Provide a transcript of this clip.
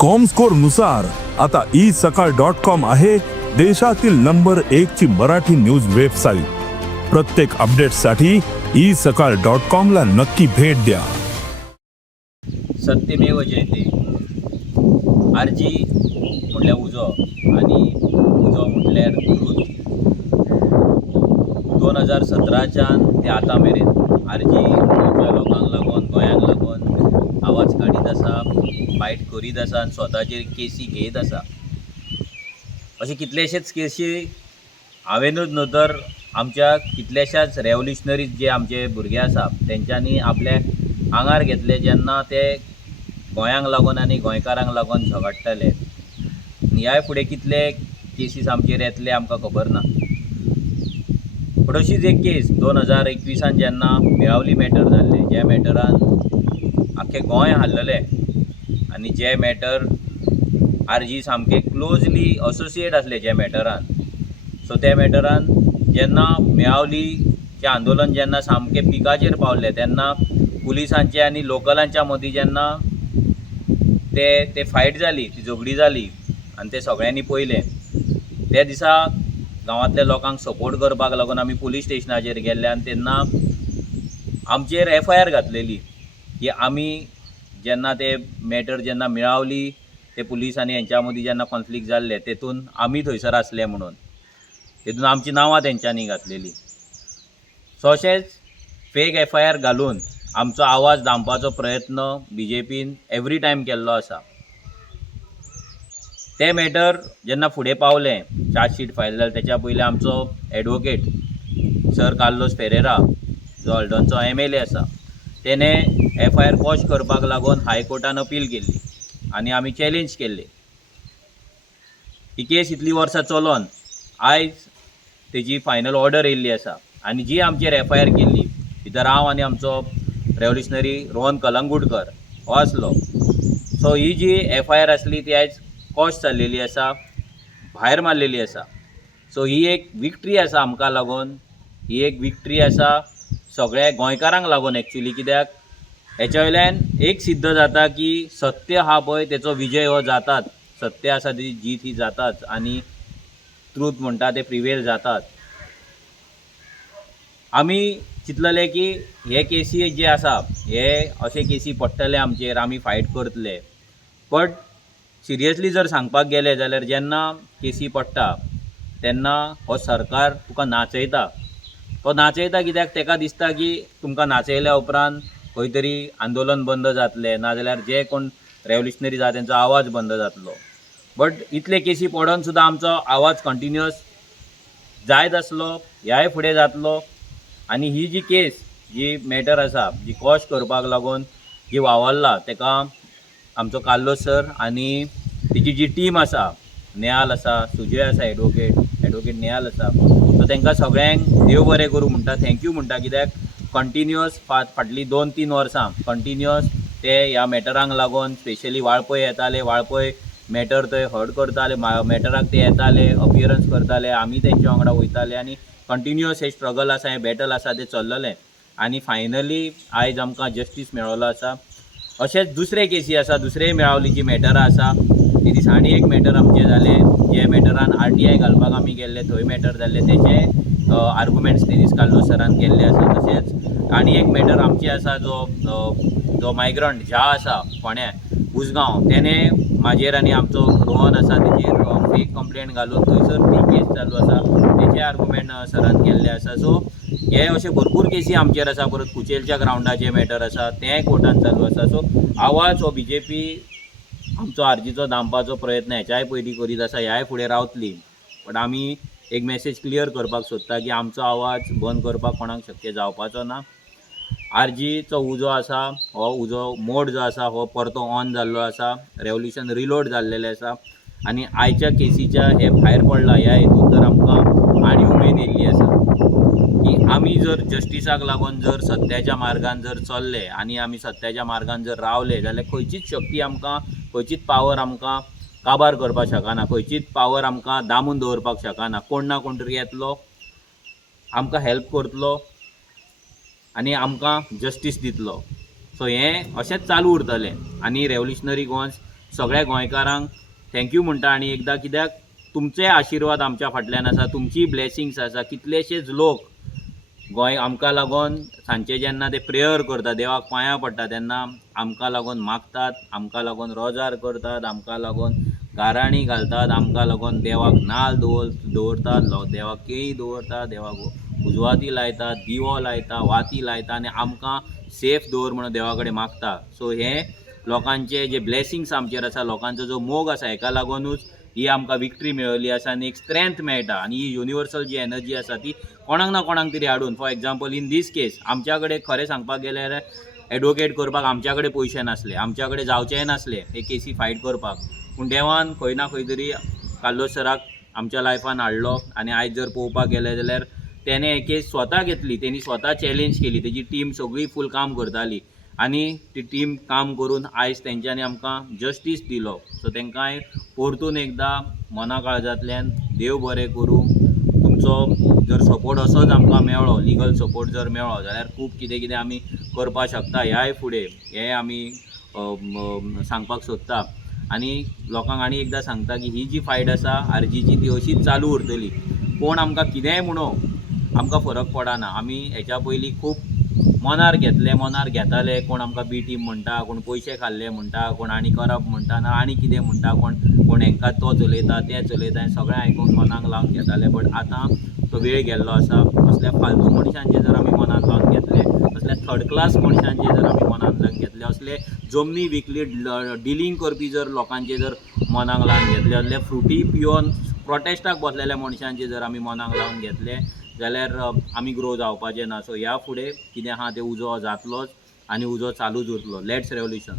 Comscore नुसार आता isakal.com आहे देशातील नंबर 1 ची मराठी न्यूज वेबसाईट। प्रत्येक अपडेटसाठी isakal.com ला नक्की भेट द्या। सत्यमेव जयते। आरजी म्हटल्यार उजो आणि उजो म्हटल्यार ट्रुथ। 2017च्यान ते आतां मेरेन आरजी गोंयच्या लोकांक लागून गोंयांक लागून आवाज काडीत आसा, फायट करीत आसा आनी स्वताचेर केसी घेयत आसा। अशे कितलेशेच केसी हांवेनूच न्हू तर आमच्या कितल्याशाच रेव्होल्युशनरीज जे आमचे भुरगे आसा तेंच्यांनी आपल्या आंगार घेतले जेन्ना ते गोंयांक लागून आनी गोंयकारांक लागून झगडटाले। ह्या फुडें कितले केसीस आमचेर येतले आमकां खबर ना। पण अशीच एक केस 2021 जेन्ना मेळावली मॅटर जाल्ले, ज्या मॅटरान आख्खे गोंय हाल्लले आनी जे मॅटर आरजी सामके क्लोजली असोसिएट आसले जे मॅटरान। सो त्या मॅटरान जेन्ना मेळावलीचें आंदोलन जेन्ना सामके पिकाचेर पावले तेन्ना पुलिसांचे आनी लोकलांच्या मदीं जेन्ना ते फायट जाली, ती झगडी जाली आनी ते सगळ्यांनी पळयलें। त्या दिसा गांवांतल्या लोकांक सपोर्ट करपाक लागून आमी पुलीस स्टेशनाचेर गेल्ले आनी तेन्ना आमचेर FIR घातलेली की आमी जेन्ना ते मॅटर जेन्ना मेळावली ते पुलीस आनी हेंच्या मदीं जेन्ना कॉन्फ्लिक्ट जाल्ले तेतून आमी थंयसर आसले म्हणून तेतून आमची नांवां तेंच्यांनी घातलेली। सो अशेंच फेक FIR घालून आमचो आवाज दामपाचो प्रयत्न BJPन एवरी टायम केल्लो आसा। ते मॅटर जेन्ना फुडें पावलें, चार्जशीट फायल जालें, तेच्या पयलीं आमचो एडवोकेट सर कार्लोस फेरेरा जो हल्डोनचो MLA आसा तेणे FIR क्वॉश करपाक लागून हायकोर्टान अपील केल्ली आनी आमी चॅलेंज केल्ले। ही केस इतली वर्सां चलोन आयज तेजी फायनल ऑर्डर येयल्ली आसा आनी जी आमचेर FIR केल्ली भितर हांव आनी आमचो रेव्होल्युशनरी रोहन कलंगूटकर हो आसलो। सो ही जी FIR आसली ती आयज क्वॉश जाल्लेली आसा, भायर मारलेली आसा। सो ही एक विक्ट्री आसा आमकां लागून, ही एक विक्ट्री आसा सगळ्या गोंयकारांक लागून एक्चुली। कित्याक हेच्या वयल्यान एक सिद्ध जाता की सत्य आहा पळय तेचो विजय हो जाताच। सत्य आसा ती जीत ही जाताच आनी ट्रूथ म्हणटा ते प्रिवेल जातात। आमी चिंतलेले की हे केसी जे आसा हे अशे केसी पडटले आमचेर, आमी फायट करतले। बट सिरियसली जर सांगपाक गेले जाल्यार जेन्ना केसी पडटा तेन्ना हो सरकार तुका नाचयता। तो नाचयता कित्याक तेका दिसता की तुमकां नाचयल्या उपरांत खंय तरी आंदोलन बंद जातलें, नाजाल्यार जे कोण रेव्होल्युशनरीज आसा तेंचो आवाज बंद जातलो। बट इतले केसी पडोन सुद्दां आमचो आवाज कंटिन्युअस जायत आसलो, ह्याय फुडें जातलो। आनी ही जी केस जी मॅटर आसा जी क्वॉश करपाक लागून जी वावरला तेका आमचो कार्लोस सर आनी तेजी जी टीम आसा, नेहाल आसा, सुजय आसा, एडवोकेट नेहाल आसा, सो तेंकां सगळ्यांक देव बरें करूं म्हणटा, थँक्यू म्हणटा। कित्याक कंटिन्युअस फाटलीं 2-3 वर्सां कंटिन्युअस ते ह्या मॅटरांक लागून स्पेशली वाळपय येताले, वाळपय मॅटर थंय हर्ट करताले, मॅटराक ते येताले, अपियरन्स करताले, आमी तेंच्या वांगडा वयताले आनी कंटिन्युअस हे स्ट्रगल आसा, हे बॅटल आसा ते चल्ललें आनी फायनली आयज आमकां जस्टीस मेळ्ळो आसा। अशेंच दुसरे केसी आसा, दुसरे मेळावलीची मॅटरां आसा। ते दीस आनी एक मॅटर आमचें जालें, जे मॅटरान RTI घालपाक आमी गेल्ले, थंय मॅटर जाल्ले, तेचे आर्गुमेंट्स ते दीस कार्लोस सरान केल्ले आसा। तशेंच आनी एक मॅटर आमची आसा जो मायग्रंट झा आसा फोंड्या उसगांव, तेणे म्हाजेर आनी आमचो रोहन आसा तेजेर फेक कंप्लेंट घालून थंयसर ती केस चालू आसा, तेचे आर्गुमेंट सरान केल्ले आसा। सो हे अशे भरपूर केसी आमचेर आसा। परत कुचेलच्या ग्रावंडाचे मॅटर आसा तेंय कोर्टान चालू आसा। सो आवाज हो BJP आमचो आरजीचो दामपाचो प्रयत्न हेच्याय पयलीं करीत आसा, ह्याय फुडें रावतली। पण आमी एक मॅसेज क्लियर करपाक सोदता की आमचो आवाज बंद करपाक कोणाक शक्य जावपाचो ना। आरजीचो उजो आसा, हो उजो मोड जो आसा हो परतो ऑन जाल्लो आसा, रेव्होल्युशन रिलोड जाल्लेलें आसा आनी आयच्या केसीच्या हे भायर पडला ह्या हेतून तर आमकां आनी उमेद येयल्ली आसा की आमी जर जस्टिसाक लागून जर सत्याच्या मार्गान जर चल्ले आनी आमी सत्याच्या मार्गान जर रावले जाल्यार खंयचीच शक्ती आमकां, खंयचीच पावर आमकां काबार करपाक शकना, खंयचीच पावर आमकां दामून दवरपाक शकना। कोण ना कोण तरी येतलो, आमकां हेल्प करतलो आनी आमकां जस्टीस दितलो। सो हें अशेंच चालू उरतलें आनी रेव्होल्युशनरी गोवन्स सगळ्या गोंयकारांक थँक्यू म्हणटा आनी एकदां कित्याक तुमचे आशिर्वाद आमच्या फाटल्यान आसा, तुमची ब्लेसिंग्स आसा. कितलेशेच लोक गोंय आमकां लागून सांजचे जेन्ना ते प्रेयर करता, देवाक पांयां पडटा, तेन्ना आमकां लागून मागतात, आमकां लागून रोजार करतात, आमकां लागून गाराणी घालतात, आमकां लागून देवाक नाल्ल दवरतात, देवाक केळीं दवरतात, देवाक उजवाती लायतात, दिवो लायता, वाती लायता आनी आमकां सेफ दवर म्हणून देवा कडेन मागता. सो हे लोकांचे जे ब्लेसिंग्स आमचेर आसा, लोकांचो जो मोग आसा, हेका लागूनूच ही आमकां विक्ट्री मेळिल्ली आसा आनी एक स्ट्रेंथ मेळटा. आनी ही युनिवर्सल जी एनर्जी आसा ती कोणाक ना कोणाक तरी हाडून, फॉर एग्जाम्पल इन दीस केस आमच्या कडेन खरें सांगपाक गेल्यार एडवोकेट करपाक आमच्या कडेन पयशे नासले, आमच्या कडेन जावचेंय नासले हे केसी फायट करपाक. पूण देवान खंय ना खंय तरी कार्लोस सराक आमच्या लायफान हाडलो आनी आयज जर पळोवपाक गेलें जाल्यार तेणें हे केस स्वता घेतली, तेणी स्वता चॅलेंज केली, तेजी टीम सगळी फूल काम करताली आनी ती टीम काम करून आयज तेंच्यांनी आमकां जस्टीस दिलो. सो तेंकांय परतून एकदां मना काळजांतल्यान देव बरें करूं. तुमचो जर सपोर्ट असोच आमकां मेळ्ळो, लिगल सपोर्ट जर मेळ्ळो जाल्यार खूब कितें कितें आमी करपाक शकता ह्याय फुडें, हें आमी सांगपाक सोदता. आनी लोकांक आनी एकदां सांगता की ही जी फायट आसा आरजीची ती अशीच चालू उरतली. कोण आमकां कितेंय म्हणो आमकां फरक पडना. आमी हेच्या पयलीं खूब मनार घेताले, कोण आमकां बी टीम म्हणटा, कोण पयशे खाल्ले म्हणटा, कोण आनी करप म्हणटा ना आनी कितें म्हणटा, कोण हेंकां तो चलयता तें चलयता, हें सगळें आयकून मनाक लावन घेताले. बट आतां तो वेळ गेल्लो आसा. असल्या फालतू मनशांचे जर आमी मनान लावन घेतले, असल्या थर्ड क्लास मनशांचे जर आमी मनान लावन घेतले, असले जमनी विकली डिलींग करपी जर लोकांचे जर मनाक लावन घेतले, असले फ्रुटी पिवन प्रोटेस्टाक बसलेल्या मनशांचे जर आमी मनाक लावन घेतले जाल्यार आमी ग्रो जावपाचे ना. सो ह्या फुडें कितें आहा तें उजो जातलोच आनी उजो चालूच उरतलो. Let's revolution.